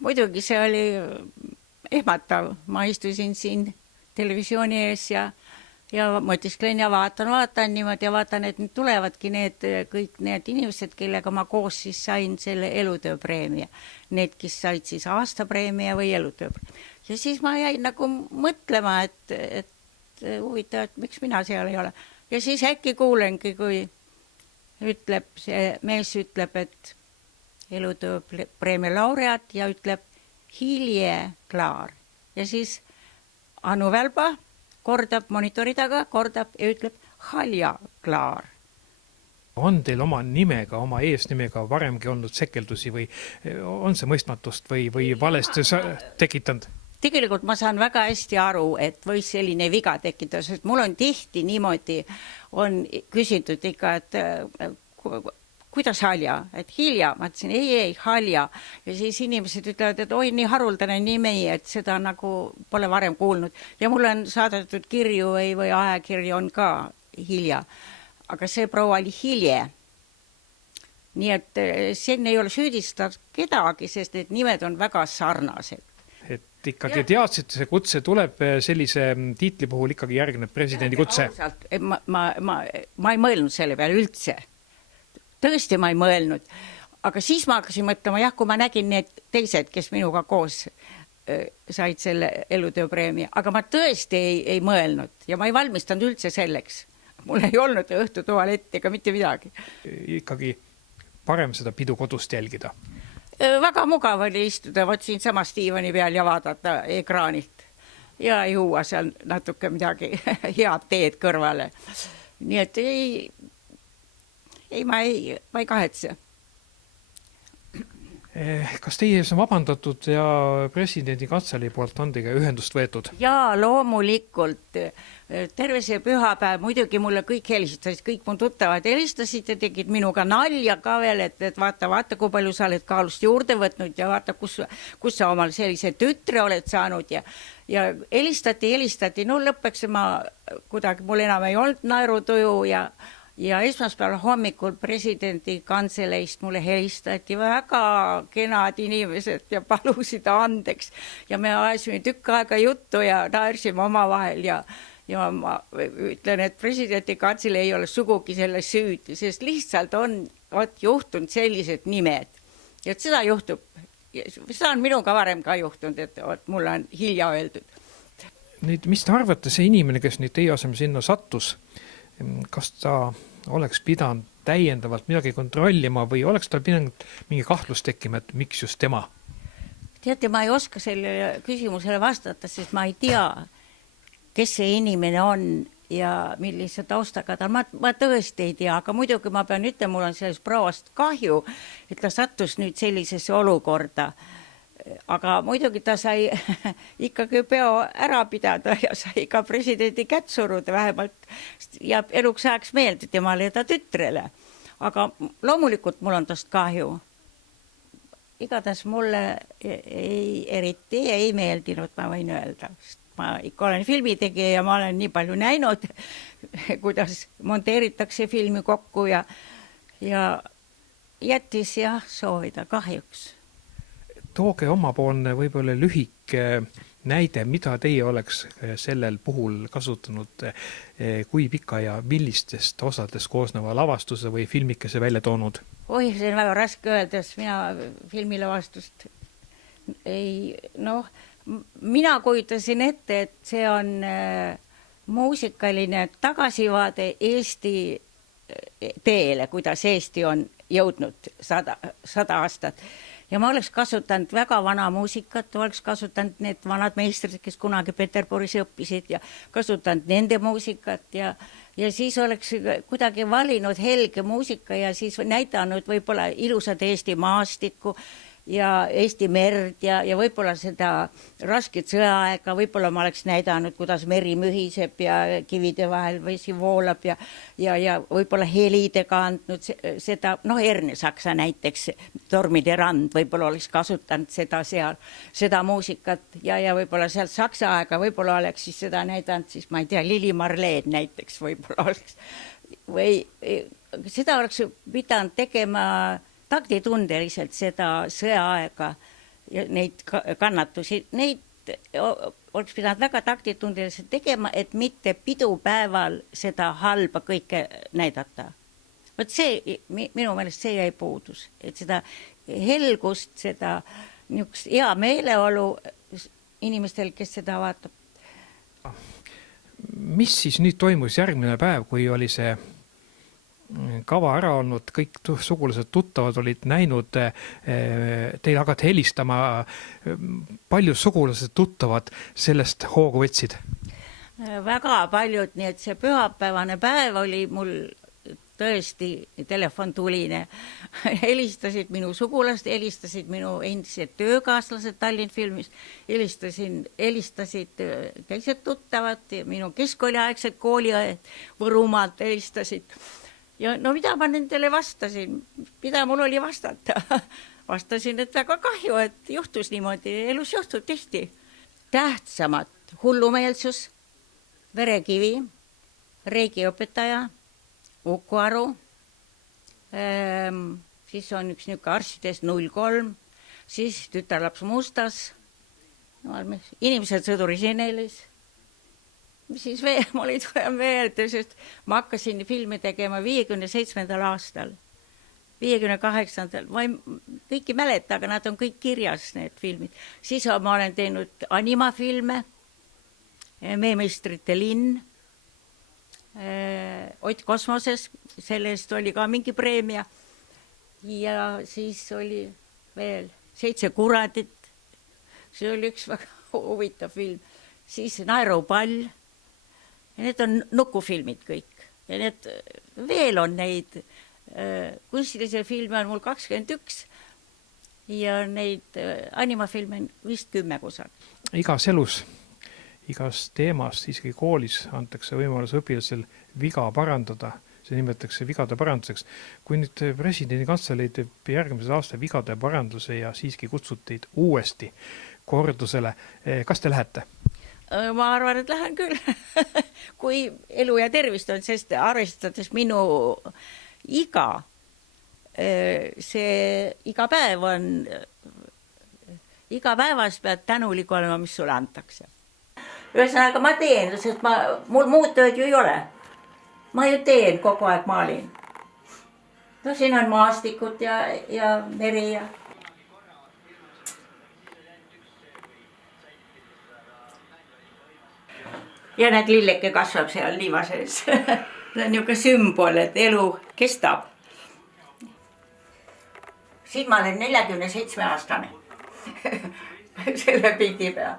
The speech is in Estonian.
muidugi see oli ehmatav. Ma istusin siin televisiooni ees ja mõtisklen ja vaatan niimoodi ja vaatan, et nüüd tulevadki kõik need inimesed, kellega ma koos siis sain selle elutööpreemia. Need, kes said siis aastapreemia või elutööpreemia. Ja siis ma jäin nagu mõtlema, et huvitav, et miks mina seal ei ole. Ja siis äkki kuulengi, kui see mees ütleb, et elutööpreemia laureaat ja ütleb Hilje Klaar. Ja siis Anu Välba kordab monitori taga, kordab ja ütleb Halja Klaar. On teil oma nimega, oma eesnimega varemgi olnud sekeldusi või on see mõistmatust või valesti tekitanud? Tegelikult ma saan väga hästi aru, et võis selline viga tekitada, sest mul on tihti niimoodi on küsitud ikka, et kuidas Halja, et Hilja, ma ütlesin ei, Halja. Ja siis inimesed ütlevad, et oi, nii haruldane nimi, et seda nagu pole varem kuulnud. Ja mul on saadetud kirju või ajakirju on ka Hilja. Aga see proua oli Hilje. Nii et siin ei ole süüdistatud kedagi, sest need nimed on väga sarnased. Et ikkagi teadsid, see kutse tuleb sellise tiitli puhul ikkagi järgneb presidendi kutse. Ma ei mõelnud selle peale üldse. Tõesti ma ei mõelnud. Aga siis ma hakkasin mõtlema, kui ma nägin need teised, kes minuga koos said selle elutööpreemia. Aga ma tõesti ei mõelnud ja ma ei valmistanud üldse selleks. Mul ei olnud õhtutoaletti ega mitte midagi. Ikkagi parem seda pidu kodust jälgida. Väga mugav oli istuda siin samas diivani peal ja vaadata ekraanilt ja juua seal natuke midagi head teed kõrvale. Nii et ma ei kahetse. Kas teie ees on vabandatud ja presidendi kantsleri poolt on teiega ühendust võetud? Jaa, loomulikult. Terve see pühapäev, muidugi mulle kõik helistasid, kõik mu tuttavad helistasid ja tegid minuga nalja ka veel, et vaata, kui palju sa oled kaalust juurde võtnud ja vaata, kus sa omal sellise tütre oled saanud ja helistati. No lõppeks kuidagi mul enam ei olnud naerutuju ja esmaspäeval hommikul presidendi kantseleist mulle helistati väga kenad inimesed ja palusid andeks. Ja me ajasime tükk aega juttu ja naersime omavahel ja ma ütlen, et presidendi kantsele ei ole sugugi selle süüdi, sest lihtsalt on juhtunud sellised nimed. Ja seda juhtub. Seda on minuga varem ka juhtunud, et mulle on Hilja öeldud. Mis te arvate, see inimene, kes nüüd teie asemel sinna sattus, kas ta oleks pidanud täiendavalt midagi kontrollima või oleks tal pidanud mingi kahtlus tekkima, et miks just tema? Teate, ma ei oska selle küsimusele vastata, sest ma ei tea, kes see inimene on ja millise taustaga ta on. Ma tõesti ei tea, aga muidugi ma pean ütlema, mul on sellest prouast kahju, et ta sattus nüüd sellisesse olukorda. Aga muidugi ta sai ikkagi peo ära pidada ja sai ka presidendi kätt suruda vähemalt ja eluks ajaks meelde temale ja ta tütrele. Aga loomulikult mul on tast kahju. Igatahes mulle eriti ei meeldinud, ma võin öelda. Ma ikka olen filmitegija ja ma olen nii palju näinud, kuidas monteeritakse filmi kokku ja jättis soovida kahjuks. Tooge omapoolne võib-olla lühike näide, mida teie oleks sellel puhul kasutanud, kui pika ja millistest osadest koosneva lavastuse või filmikese välja toonud? Oi, see on väga raske öelda, sest mina filmilavastust mina kujutasin ette, et see on muusikaline tagasivaade Eesti teele, kuidas Eesti on jõudnud 100 aastat. Ja ma oleks kasutanud väga vana muusikat, oleks kasutanud need vanad meistrid, kes kunagi Peterburis õppisid ja kasutanud nende muusikat ja siis oleks kuidagi valinud helge muusika ja siis näidanud võib-olla ilusad Eesti maastikku ja Eesti merd ja võib-olla seda rasket sõjaaega, võib-olla ma oleks näidanud, kuidas meri mühiseb ja kivide vahel vesi voolab ja võib-olla helidega andnud seda, Ernesaksa näiteks, Tormide rand, võib-olla oleks kasutanud seda muusikat ja võib-olla sealt Saksa aega, võib-olla oleks siis seda näidanud, siis ma ei tea, Lili Marleen näiteks võib-olla oleks või seda oleks pidanud tegema taktitundeliselt seda sõjaaega ja neid kannatusi, neid oleks pidanud väga taktitundeliselt tegema, et mitte pidupäeval seda halba kõike näidata. Vot see, minu meelest see jäi puudus, et seda helgust, seda niisugust hea meeleolu inimestel, kes seda vaatab. Mis siis nüüd toimus järgmine päev, kui oli see kava ära olnud, kõik sugulased tuttavad olid näinud, teil hakati helistama, palju sugulased tuttavad sellest hoogu võtsid? Väga paljud, nii et see pühapäevane päev oli mul tõesti telefon tuline. Helistasid minu sugulast, helistasid minu endised töökaaslased Tallinn filmis, helistasid teised tuttavad, minu keskkooliaegsed kooliõed Võrumaalt helistasid. Ja no mida ma nendele vastasin? Mida mul oli vastata? Vastasin, et väga kahju, et juhtus niimoodi, elus juhtub tihti. Tähtsamad hullumeelsus, verekivi, reigiõpetaja, Uku Aru, siis on üks niisugune arstidest 03, siis tütarlaps Mustas, inimesed sõduri Sinelis. Siis veel, ma olin meelde, sest ma hakkasin filmi tegema 57. aastal, 58. Ma kõiki mäleta, aga nad on kõik kirjas, need filmid. Siis ma olen teinud animafilme, Meemeistrite linn, Ott kosmoses, sellest oli ka mingi preemia. Ja siis oli veel 7 kuradit, see oli üks väga huvitav film. Siis Naerupall. Ja need on nukufilmid kõik. Ja need veel on neid kunstilise filme on mul 21 ja neid animafilme on vist 10 kusagil. Igas elus, igas teemas, isegi koolis antakse võimalus õpilasel viga parandada. See nimetatakse vigade paranduseks. Kui nüüd presidendi kantselei teeb järgmise aasta vigade paranduse ja siiski kutsuteid uuesti kordusele, kas te lähete? Ma arvan, et lähen küll, kui elu ja tervist on, sest arvestades minu iga, see iga päev on, iga päevas pead tänulik olema, mis sulle antakse. Ühesõnaga ma teen, sest mul muud tööd ju ei ole. Ma ju teen, kogu aeg maalin. No siin on maastikud ja meri ja... Ja need lilleke kasvab seal liiva sees. See on niisugune sümbol, et elu kestab. Siin ma olen 47-aastane selle pildi peal.